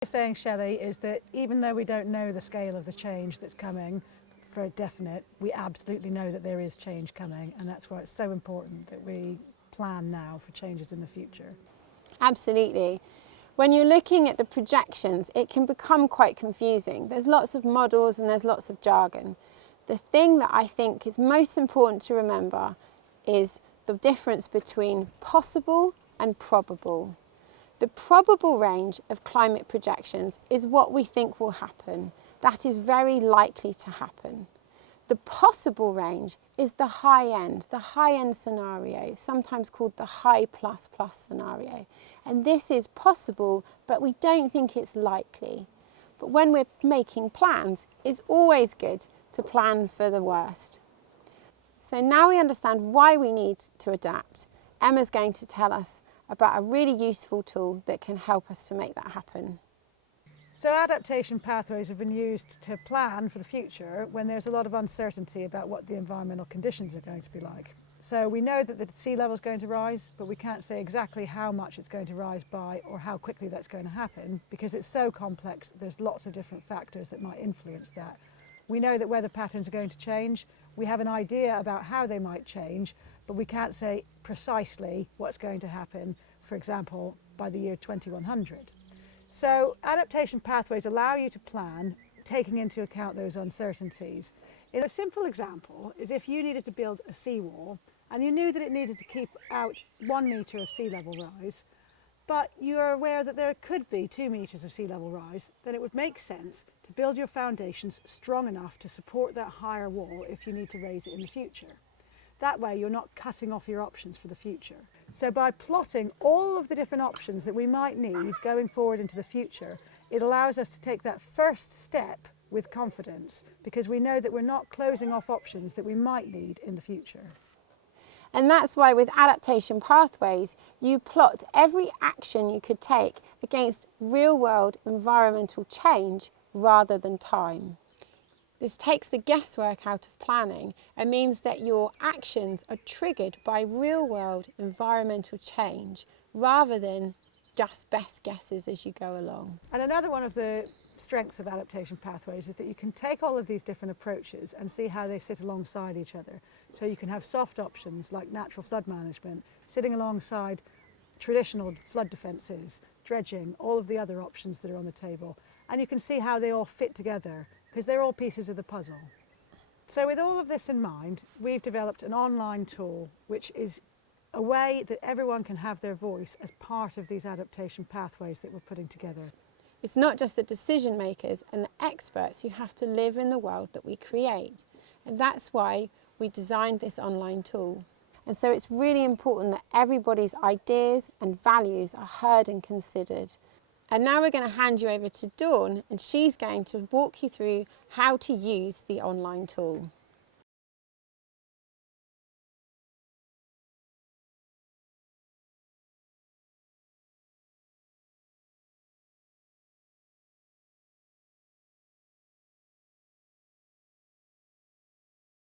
What you're saying, Shelley, is that even though we don't know the scale of the change that's coming for definite, we absolutely know that there is change coming, and that's why it's so important that we plan now for changes in the future. Absolutely. When you're looking at the projections, it can become quite confusing. There's lots of models and there's lots of jargon. The thing that I think is most important to remember is the difference between possible and probable. The probable range of climate projections is what we think will happen. That is very likely to happen. The possible range is the high-end scenario, sometimes called the high plus plus scenario. And this is possible, but we don't think it's likely. But when we're making plans, it's always good to plan for the worst. So now we understand why we need to adapt. Emma's going to tell us about a really useful tool that can help us to make that happen. So adaptation pathways have been used to plan for the future when there's a lot of uncertainty about what the environmental conditions are going to be like. So we know that the sea level is going to rise, but we can't say exactly how much it's going to rise by or how quickly that's going to happen because it's so complex. There's lots of different factors that might influence that. We know that weather patterns are going to change. We have an idea about how they might change, but we can't say precisely what's going to happen, for example, by the year 2100. So adaptation pathways allow you to plan, taking into account those uncertainties. A simple example is if you needed to build a seawall and you knew that it needed to keep out 1 metre of sea level rise, but you are aware that there could be 2 metres of sea level rise, then it would make sense to build your foundations strong enough to support that higher wall if you need to raise it in the future. That way you're not cutting off your options for the future. So by plotting all of the different options that we might need going forward into the future, it allows us to take that first step with confidence because we know that we're not closing off options that we might need in the future. And that's why with adaptation pathways, you plot every action you could take against real-world environmental change rather than time. This takes the guesswork out of planning and means that your actions are triggered by real-world environmental change rather than just best guesses as you go along. And another one of the strengths of adaptation pathways is that you can take all of these different approaches and see how they sit alongside each other. So you can have soft options like natural flood management sitting alongside traditional flood defences, dredging, all of the other options that are on the table. And you can see how they all fit together because they're all pieces of the puzzle. So with all of this in mind, we've developed an online tool which is a way that everyone can have their voice as part of these adaptation pathways that we're putting together. It's not just the decision makers and the experts who have to live in the world that we create. And that's why we designed this online tool. And so it's really important that everybody's ideas and values are heard and considered. And now we're going to hand you over to Dawn, and she's going to walk you through how to use the online tool.